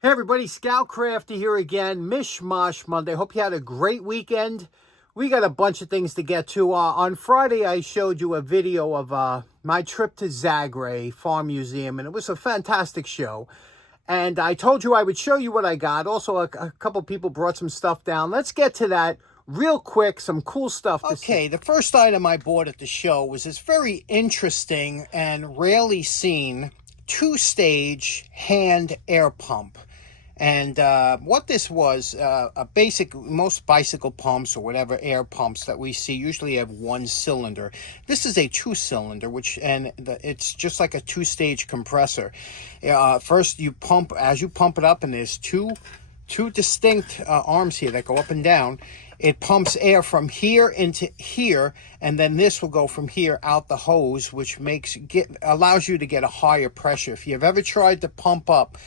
Hey everybody, Scoutcrafty here again. Mishmash Monday. Hope you had a great weekend. We got a bunch of things to get to. On Friday, I showed you a video of my trip to Zagray Farm Museum, and it was a fantastic show. And I told you I would show you what I got. Also, a couple people brought some stuff down. Let's get to that real quick. Some cool stuff to see. Okay, the first item I bought at the show was this very interesting and rarely seen two-stage hand air pump. And what this was, most bicycle pumps or whatever air pumps that we see usually have one cylinder. This is a two-cylinder, it's just like a two-stage compressor. First, as you pump it up, and there's two distinct arms here that go up and down. It pumps air from here into here, and then this will go from here out the hose, which allows you to get a higher pressure. If you've ever tried to pump up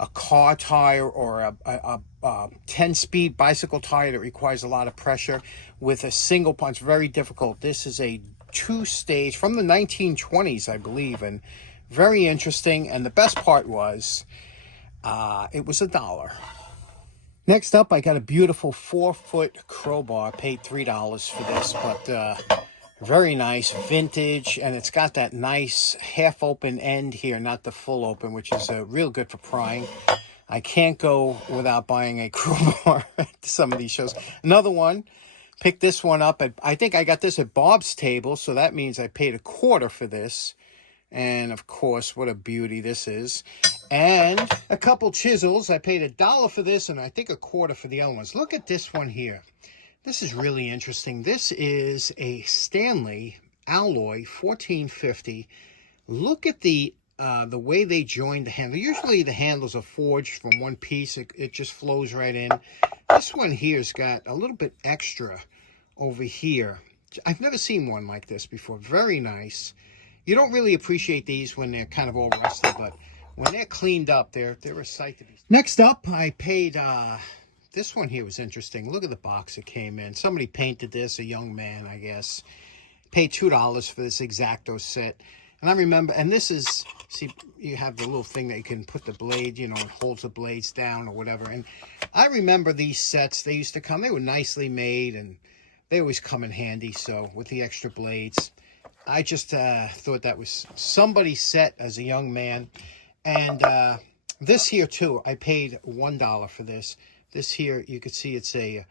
a car tire or a 10-speed bicycle tire that requires a lot of pressure with a single punch, very difficult. This is a two-stage from the 1920s, I believe, and very interesting. And the best part was it was $1. Next up, I got a beautiful 4-foot crowbar. Paid $3 for this, but very nice, vintage, and it's got that nice half-open end here, not the full open, which is real good for prying. I can't go without buying a crowbar at some of these shows. Another one, picked this one up I think I got this at Bob's Table, so that means I paid $0.25 for this. And of course, what a beauty this is. And a couple chisels. I paid $1 for this, and I think $0.25 for the other ones. Look at this one here. This is really interesting. This is a Stanley alloy 1450. Look at the way they joined the handle. Usually the handles are forged from one piece. It just flows right in. This one here's got a little bit extra over here. I've never seen one like this before. Very nice. You don't really appreciate these when they're kind of all rusted, but when they're cleaned up, they're a sight to be. Next up, I paid... this one here was interesting. Look at the box it came in. Somebody painted this, a young man, I guess. Paid $2 for this X-Acto set. And I remember, and this is, see, you have the little thing that you can put the blade, it holds the blades down or whatever. And I remember these sets, they used to come, they were nicely made, and they always come in handy, so, with the extra blades. I just thought that was somebody's set as a young man. And this here, too, I paid $1 for this. This here, you can see it's a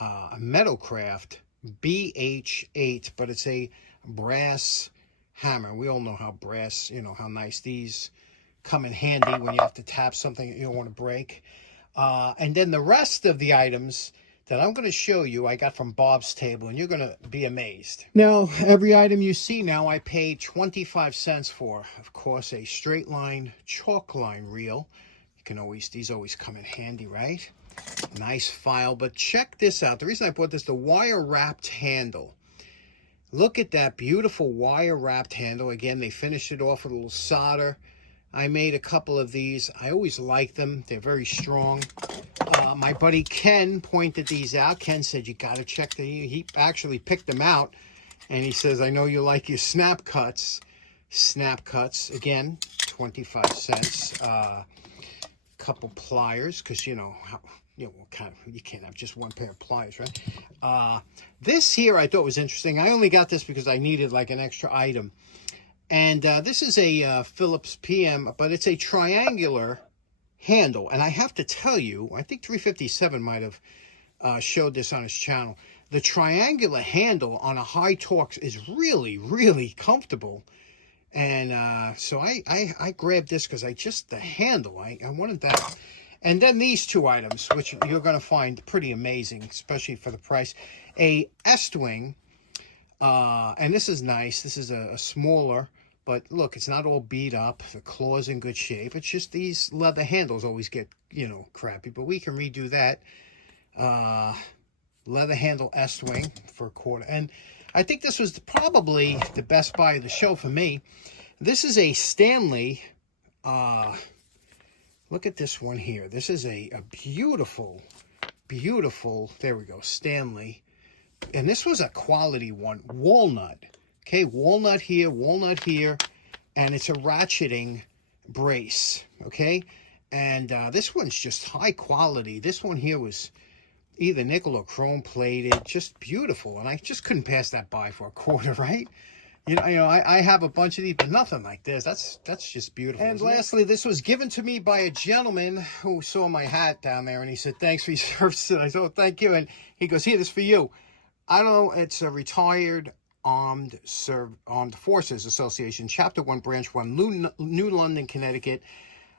Metalcraft BH8, but it's a brass hammer. We all know how brass, how nice these come in handy when you have to tap something that you don't want to break. And then the rest of the items that I'm going to show you, I got from Bob's Table, and you're going to be amazed. Now, every item you see now, I paid 25 cents for. Of course, a straight line chalk line reel. You can these always come in handy, right? Nice file, but check this out. The reason I bought this, the wire wrapped handle. Look at that beautiful wire wrapped handle. Again, they finished it off with a little solder. I made a couple of these. I always like them. They're very strong. My buddy Ken pointed these out. Ken said, you got to check he actually picked them out. And he says, I know you like your snap cuts. Snap cuts, again, 25 cents. Couple pliers, because, you can't have just one pair of pliers, right? This here I thought was interesting. I only got this because I needed like an extra item. And this is a Phillips PM, but it's a triangular handle. And I have to tell you, I think 357 might have showed this on his channel. The triangular handle on a high torque is really, really comfortable. And so I grabbed this because the handle, I wanted that. And then these two items, which you're going to find pretty amazing, especially for the price. A Estwing, and this is nice. This is a smaller, but look, it's not all beat up. The claw's in good shape. It's just these leather handles always get, crappy, but we can redo that. Leather handle Estwing for $0.25. And I think this was probably the best buy of the show for me. This is a Stanley, look at this one here. This is a beautiful, there we go, Stanley. And this was a quality one, walnut. Okay, walnut here, and it's a ratcheting brace, okay? And this one's just high quality. This one here was either nickel or chrome plated, just beautiful. And I just couldn't pass that by for a quarter, right? I have a bunch of these, but nothing like this. That's just beautiful. And lastly, this was given to me by a gentleman who saw my hat down there, and he said, "Thanks for your service." And I said, "Oh, thank you." And he goes, "Here, this is for you." I don't know. It's a retired Armed Forces Association, Chapter 1, Branch 1, New London, Connecticut.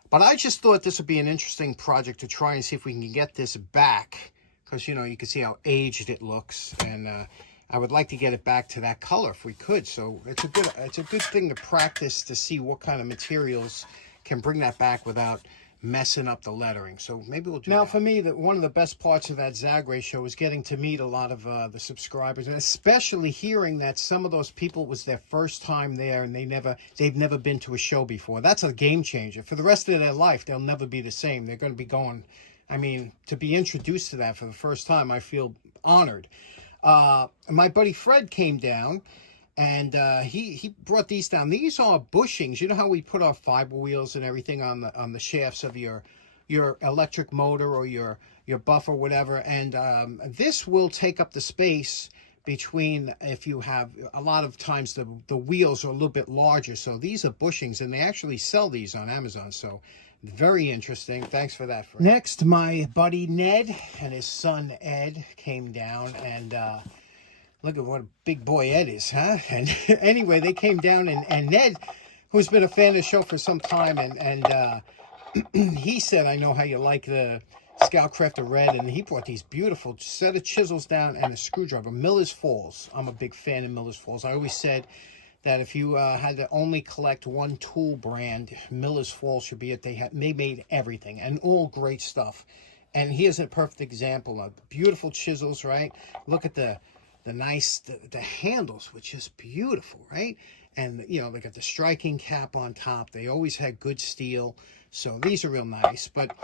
But I just thought this would be an interesting project to try and see if we can get this back, because you can see how aged it looks, and I would like to get it back to that color if we could. So it's a good thing to practice to see what kind of materials can bring that back without messing up the lettering. So maybe we'll do that. Now, for me, one of the best parts of that Zagray show was getting to meet a lot of the subscribers, and especially hearing that some of those people was their first time there and they've never been to a show before. That's a game changer. For the rest of their life, they'll never be the same. They're going to be going, I mean, to be introduced to that for the first time, I feel honored. My buddy Fred came down, and he brought these down. These are bushings. You know how we put our fiber wheels and everything on the shafts of your electric motor or your buffer, whatever. And this will take up the space between, if you have, a lot of times the wheels are a little bit larger. So these are bushings, and they actually sell these on Amazon. So very interesting. Thanks for that, Fred. Next, my buddy Ned and his son Ed came down, and look at what a big boy Ed is, huh? And anyway, they came down, and Ned, who's been a fan of the show for some time, and he said, "I know how you like the Scoutcrafter Red," and he brought these beautiful set of chisels down and a screwdriver. Miller's Falls. I'm a big fan of Miller's Falls. I always said that if you had to only collect one tool brand, Miller's Falls should be it. They made everything, and all great stuff. And here's a perfect example of beautiful chisels, right? Look at the handles, which is beautiful, right? And they got the striking cap on top. They always had good steel, so these are real nice. But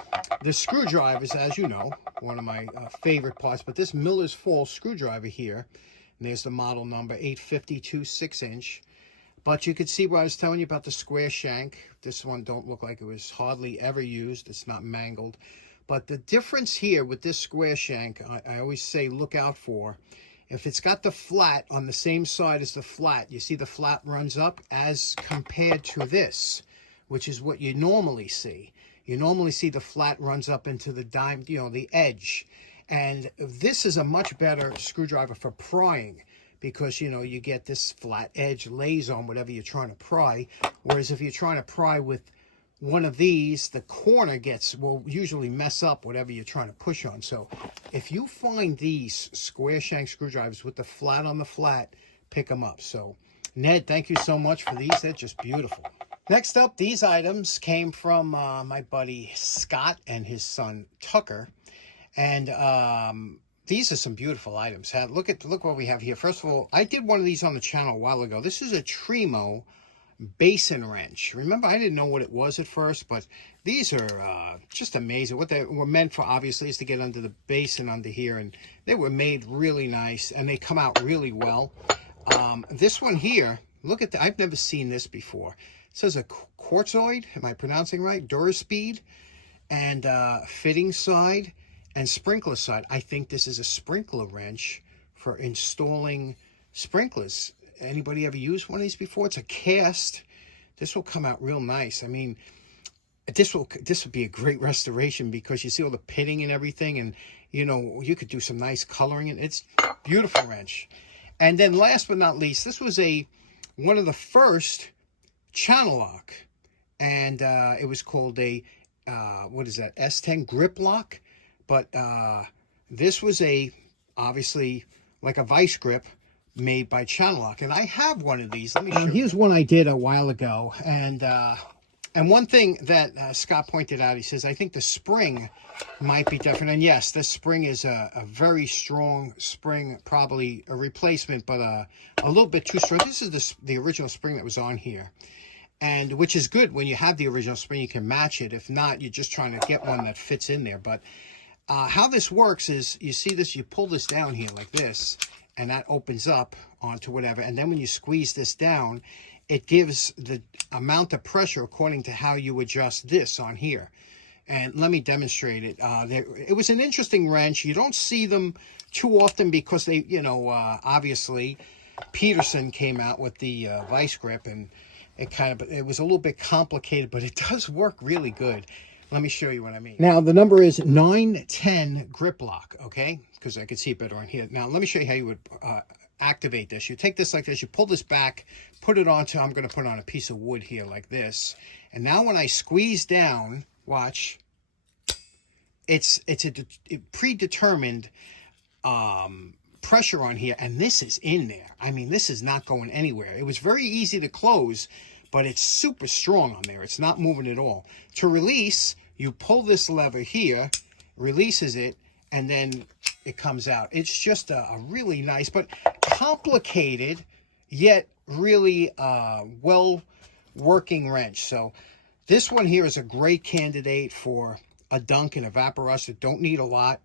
the screwdrivers, as you know, one of my favorite parts. But this Miller's Falls screwdriver here, and there's the model number, 852 6-inch. But you could see what I was telling you about the square shank. This one don't look like it was hardly ever used. It's not mangled. But the difference here with this square shank, I always say look out for, if it's got the flat on the same side as the flat, you see the flat runs up as compared to this, which is what you normally see. You normally see the flat runs up into the the edge. And this is a much better screwdriver for prying, because you get this flat edge lays on whatever you're trying to pry. Whereas if you're trying to pry with one of these, the corner will usually mess up whatever you're trying to push on. So if you find these square shank screwdrivers with the flat on the flat, pick them up. So Ned, thank you so much for these. They're just beautiful. Next up, these items came from my buddy Scott and his son Tucker. And these are some beautiful items. Look what we have here. First of all, I did one of these on the channel a while ago. This is a Tremo basin wrench. Remember, I didn't know what it was at first, but these are just amazing. What they were meant for, obviously, is to get under the basin under here, and they were made really nice, and they come out really well. This one here, look at I've never seen this before. It says a quartzoid, am I pronouncing right? Duraspeed, and fitting side and sprinkler side. I think this is a sprinkler wrench for installing sprinklers. Anybody ever used one of these before? It's a cast. This will come out real nice. I mean, this would be a great restoration, because you see all the pitting and everything, and you could do some nice coloring, and it's beautiful wrench. And then last but not least, this was one of the first channel lock, and it was called a what is that, S10 grip lock. But this was obviously like a vice grip made by Channel Lock, and I have one of these. Let me show you. Here's one I did a while ago, and one thing that Scott pointed out, he says, I think the spring might be different. And yes, this spring is a very strong spring, probably a replacement, but a little bit too strong. This is the original spring that was on here, and which is good. When you have the original spring, you can match it. If not, you're just trying to get one that fits in there. But how this works is, you see this, you pull this down here like this, and that opens up onto whatever. And then when you squeeze this down, it gives the amount of pressure according to how you adjust this on here. And let me demonstrate it. It was an interesting wrench. You don't see them too often because they, obviously Peterson came out with the vice grip, and it was a little bit complicated, but it does work really good. Let me show you what I mean. Now, the number is 910 grip lock, okay? Because I can see it better on here. Now, let me show you how you would activate this. You take this like this, you pull this back, put it onto, I'm going to put on a piece of wood here like this. And now when I squeeze down, watch, it's a predetermined pressure on here, and this is in there. I mean, this is not going anywhere. It was very easy to close, but it's super strong on there. It's not moving at all. To release, you pull this lever here, releases it, and then it comes out. It's just a really nice, but complicated, yet really well working wrench. So this one here is a great candidate for a dunk and a vaporous. It don't need a lot.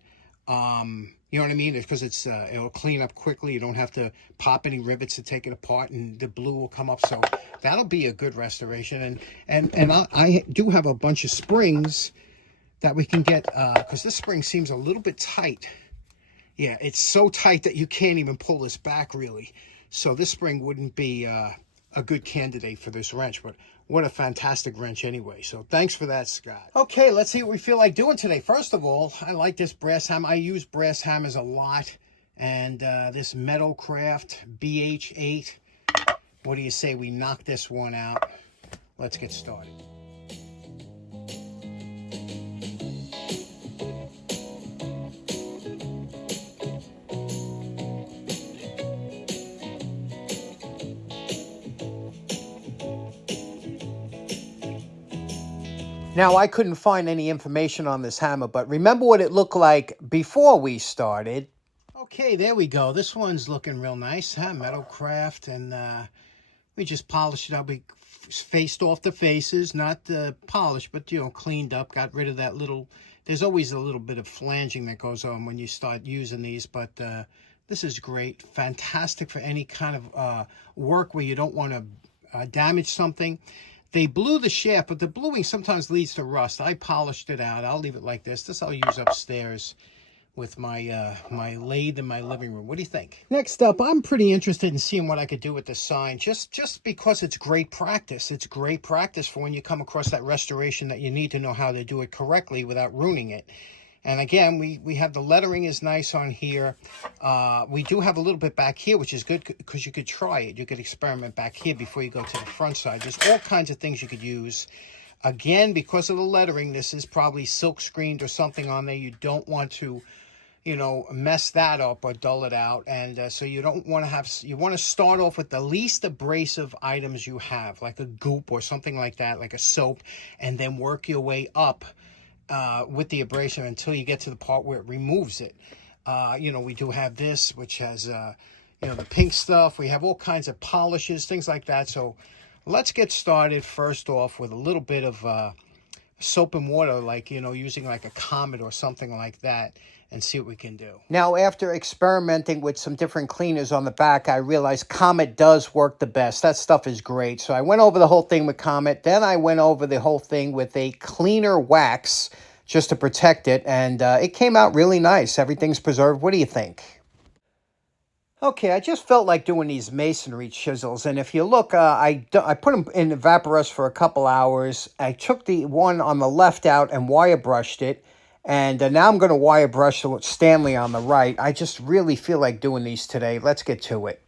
You know what I mean? It's because it'll clean up quickly. You don't have to pop any rivets to take it apart, and the blue will come up. So that'll be a good restoration. And I do have a bunch of springs that we can get, because this spring seems a little bit tight. Yeah, it's so tight that you can't even pull this back really. So this spring wouldn't be a good candidate for this wrench, but what a fantastic wrench anyway. So thanks for that, Scott. Okay, let's see what we feel like doing today. First of all, I like this brass hammer. I use brass hammers a lot. And this Metalcraft BH8. What do you say we knock this one out? Let's get started. Now, I couldn't find any information on this hammer, but remember what it looked like before we started. Okay, there we go. This one's looking real nice, huh? Metalcraft, and we just polished it up. We faced off the faces, not polished, but, cleaned up, got rid of that little... There's always a little bit of flanging that goes on when you start using these, but this is great. Fantastic for any kind of work where you don't want to damage something. They blew the shaft, but the bluing sometimes leads to rust. I polished it out. I'll leave it like this. This I'll use upstairs with my my lathe in my living room. What do you think? Next up, I'm pretty interested in seeing what I could do with the sign, just because it's great practice. It's great practice for when you come across that restoration that you need to know how to do it correctly without ruining it. And again, we have the lettering is nice on here. We do have a little bit back here, which is good because you could try it. You could experiment back here before you go to the front side. There's all kinds of things you could use. Again, because of the lettering, this is probably silk screened or something on there. You don't want to, mess that up or dull it out. And so you don't want to have, you want to start off with the least abrasive items you have, like a goop or something like that, like a soap, and then work your way up with the abrasive until you get to the part where it removes it. We do have this, which has, the pink stuff. We have all kinds of polishes, things like that. So let's get started first off with a little bit of soap and water, like, using like a Comet or something like that, and see what we can do. Now, after experimenting with some different cleaners on the back, I realized Comet does work the best. That stuff is great. So I went over the whole thing with Comet. Then I went over the whole thing with a cleaner wax just to protect it. And it came out really nice. Everything's preserved. What do you think? Okay, I just felt like doing these masonry chisels. And if you look, I put them in the vaporous for a couple hours. I took the one on the left out and wire brushed it. And now I'm going to wire brush the Stanley on the right. I just really feel like doing these today. Let's get to it.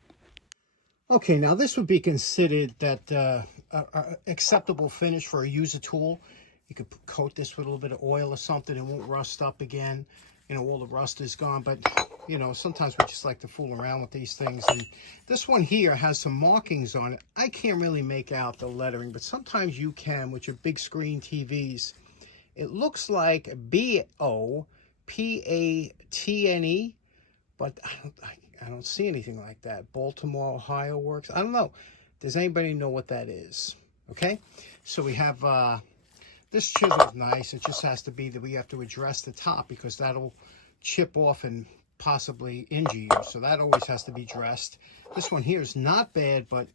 Okay, now this would be considered that acceptable finish for a user tool. You could coat this with a little bit of oil or something. It won't rust up again. All the rust is gone. But, sometimes we just like to fool around with these things. And this one here has some markings on it. I can't really make out the lettering, but sometimes you can with your big screen TVs. It looks like B-O-P-A-T-N-E, but I don't see anything like that. Baltimore, Ohio works. I don't know. Does anybody know what that is? Okay, so we have this chisel is nice. It just has to be that we have to address the top because that'll chip off and possibly injure you. So that always has to be dressed. This one here is not bad, but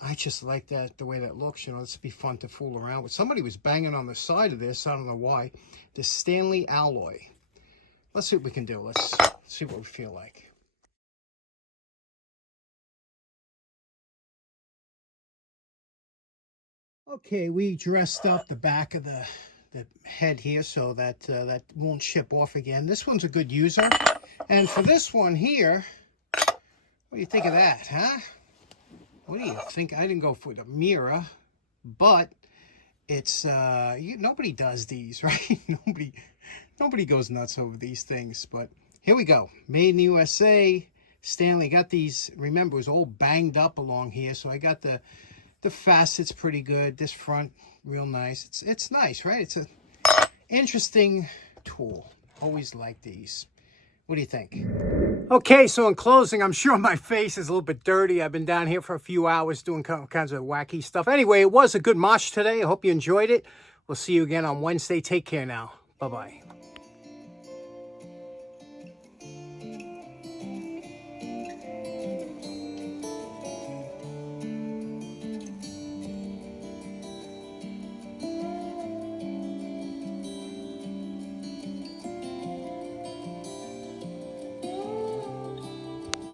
I just like that, the way that looks. You know, this would be fun to fool around with. Somebody was banging on the side of this. I don't know why. The Stanley alloy. Let's see what we can do. Let's see what we feel like. Okay, we dressed up the back of the head here so that that won't chip off again. This one's a good user. And for this one here, what do you think of that, huh? What do you think? I didn't go for the mirror, but it's nobody does these, right? nobody goes nuts over these things. But here we go. Made in the USA. Stanley got these. Remember, it was all banged up along here, so I got the facets pretty good. This front, real nice. It's nice, right? It's a interesting tool. Always like these. What do you think? Okay, so in closing, I'm sure my face is a little bit dirty. I've been down here for a few hours doing kinds of wacky stuff. Anyway, it was a good mosh today. I hope you enjoyed it. We'll see you again on Wednesday. Take care now. Bye-bye.